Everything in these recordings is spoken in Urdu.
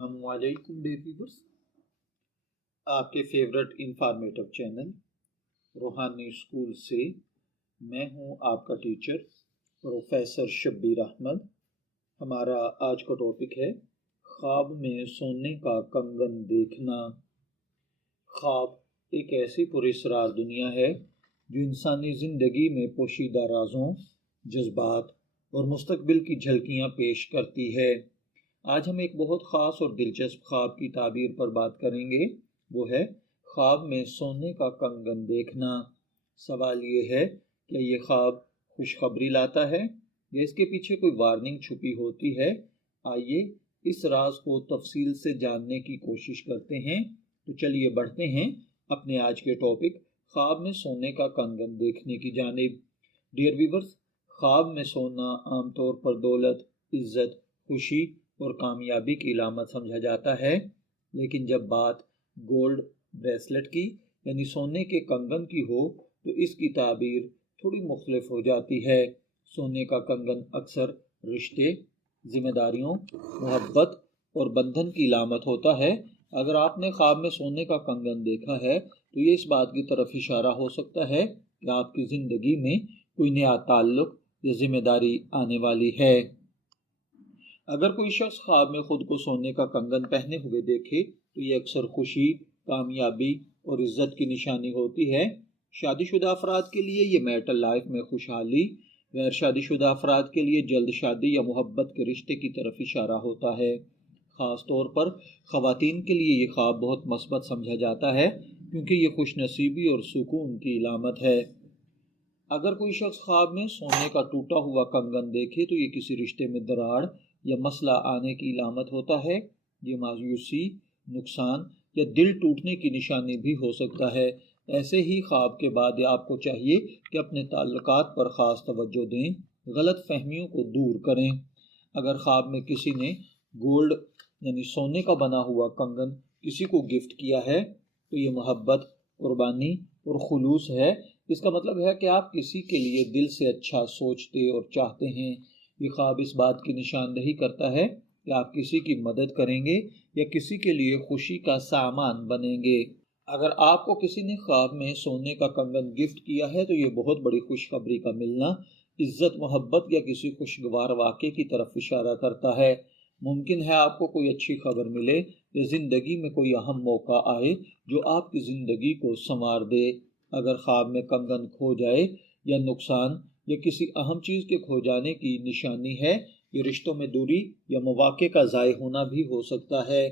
السلام علیکم ڈیئر ویورز، آپ کے فیورٹ انفارمیٹو چینل روحانی اسکول سے میں ہوں آپ کا ٹیچر پروفیسر شبیر احمد۔ ہمارا آج کا ٹاپک ہے خواب میں سونے کا کنگن دیکھنا۔ خواب ایک ایسی پراسرار دنیا ہے جو انسانی زندگی میں پوشیدہ رازوں، جذبات اور مستقبل کی جھلکیاں پیش کرتی ہے۔ آج ہم ایک بہت خاص اور دلچسپ خواب کی تعبیر پر بات کریں گے، وہ ہے خواب میں سونے کا کنگن دیکھنا۔ سوال یہ ہے کہ یہ خواب خوشخبری لاتا ہے یا اس کے پیچھے کوئی وارننگ چھپی ہوتی ہے؟ آئیے اس راز کو تفصیل سے جاننے کی کوشش کرتے ہیں۔ تو چلیے بڑھتے ہیں اپنے آج کے ٹاپک خواب میں سونے کا کنگن دیکھنے کی جانب۔ ڈیئر ویورز، خواب میں سونا عام طور پر دولت، عزت، خوشی اور کامیابی کی علامت سمجھا جاتا ہے، لیکن جب بات گولڈ بریسلٹ کی یعنی سونے کے کنگن کی ہو تو اس کی تعبیر تھوڑی مختلف ہو جاتی ہے۔ سونے کا کنگن اکثر رشتے، ذمہ داریوں، محبت اور بندھن کی علامت ہوتا ہے۔ اگر آپ نے خواب میں سونے کا کنگن دیکھا ہے تو یہ اس بات کی طرف اشارہ ہو سکتا ہے کہ آپ کی زندگی میں کوئی نیا تعلق یا ذمہ داری آنے والی ہے۔ اگر کوئی شخص خواب میں خود کو سونے کا کنگن پہنے ہوئے دیکھے تو یہ اکثر خوشی، کامیابی اور عزت کی نشانی ہوتی ہے۔ شادی شدہ افراد کے لیے یہ میرٹل لائف میں خوشحالی، غیر شادی شدہ افراد کے لیے جلد شادی یا محبت کے رشتے کی طرف اشارہ ہوتا ہے۔ خاص طور پر خواتین کے لیے یہ خواب بہت مثبت سمجھا جاتا ہے کیونکہ یہ خوش نصیبی اور سکون کی علامت ہے۔ اگر کوئی شخص خواب میں سونے کا ٹوٹا ہوا کنگن دیکھے تو یہ کسی رشتے میں دراڑ یا مسئلہ آنے کی علامت ہوتا ہے۔ یہ مایوسی، نقصان یا دل ٹوٹنے کی نشانی بھی ہو سکتا ہے۔ ایسے ہی خواب کے بعد آپ کو چاہیے کہ اپنے تعلقات پر خاص توجہ دیں، غلط فہمیوں کو دور کریں۔ اگر خواب میں کسی نے گولڈ یعنی سونے کا بنا ہوا کنگن کسی کو گفٹ کیا ہے تو یہ محبت، قربانی اور خلوص ہے۔ اس کا مطلب ہے کہ آپ کسی کے لیے دل سے اچھا سوچتے اور چاہتے ہیں۔ یہ خواب اس بات کی نشاندہی کرتا ہے کہ آپ کسی کی مدد کریں گے یا کسی کے لیے خوشی کا سامان بنیں گے۔ اگر آپ کو کسی نے خواب میں سونے کا کنگن گفٹ کیا ہے تو یہ بہت بڑی خوشخبری کا ملنا، عزت، محبت یا کسی خوشگوار واقعے کی طرف اشارہ کرتا ہے۔ ممکن ہے آپ کو کوئی اچھی خبر ملے یا زندگی میں کوئی اہم موقع آئے جو آپ کی زندگی کو سنوار دے۔ اگر خواب میں کنگن کھو جائے یا نقصان یا کسی اہم چیز کے کھو جانے کی نشانی ہے، یہ رشتوں میں دوری یا مواقع کا ضائع ہونا بھی ہو سکتا ہے۔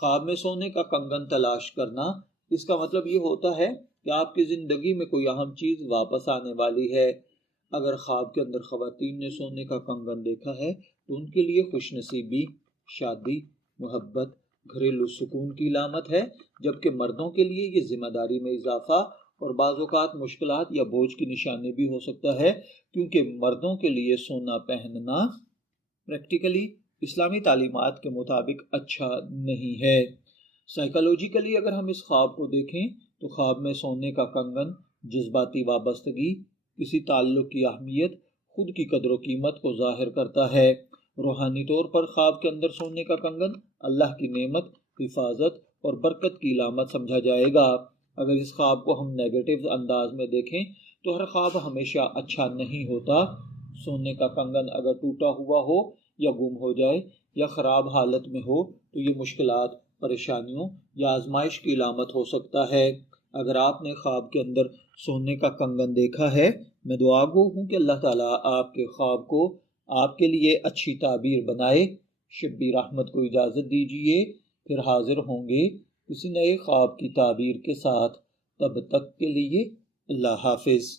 خواب میں سونے کا کنگن تلاش کرنا، اس کا مطلب یہ ہوتا ہے کہ آپ کی زندگی میں کوئی اہم چیز واپس آنے والی ہے۔ اگر خواب کے اندر خواتین نے سونے کا کنگن دیکھا ہے تو ان کے لیے خوش نصیبی، شادی، محبت، گھریلو سکون کی علامت ہے، جبکہ مردوں کے لیے یہ ذمہ داری میں اضافہ اور بعض اوقات مشکلات یا بوجھ کی نشانی بھی ہو سکتا ہے، کیونکہ مردوں کے لیے سونا پہننا پریکٹیکلی اسلامی تعلیمات کے مطابق اچھا نہیں ہے۔ سائیکالوجیکلی اگر ہم اس خواب کو دیکھیں تو خواب میں سونے کا کنگن جذباتی وابستگی، کسی تعلق کی اہمیت، خود کی قدر و قیمت کو ظاہر کرتا ہے۔ روحانی طور پر خواب کے اندر سونے کا کنگن اللہ کی نعمت، حفاظت اور برکت کی علامت سمجھا جائے گا۔ اگر اس خواب کو ہم نیگیٹو انداز میں دیکھیں تو ہر خواب ہمیشہ اچھا نہیں ہوتا۔ سونے کا کنگن اگر ٹوٹا ہوا ہو یا گم ہو جائے یا خراب حالت میں ہو تو یہ مشکلات، پریشانیوں یا آزمائش کی علامت ہو سکتا ہے۔ اگر آپ نے خواب کے اندر سونے کا کنگن دیکھا ہے، میں دعا گو ہوں کہ اللہ تعالیٰ آپ کے خواب کو آپ کے لیے اچھی تعبیر بنائے۔ شبیر احمد کو اجازت دیجیے، پھر حاضر ہوں گے کسی نئے خواب کی تعبیر کے ساتھ۔ تب تک کے لیے اللہ حافظ۔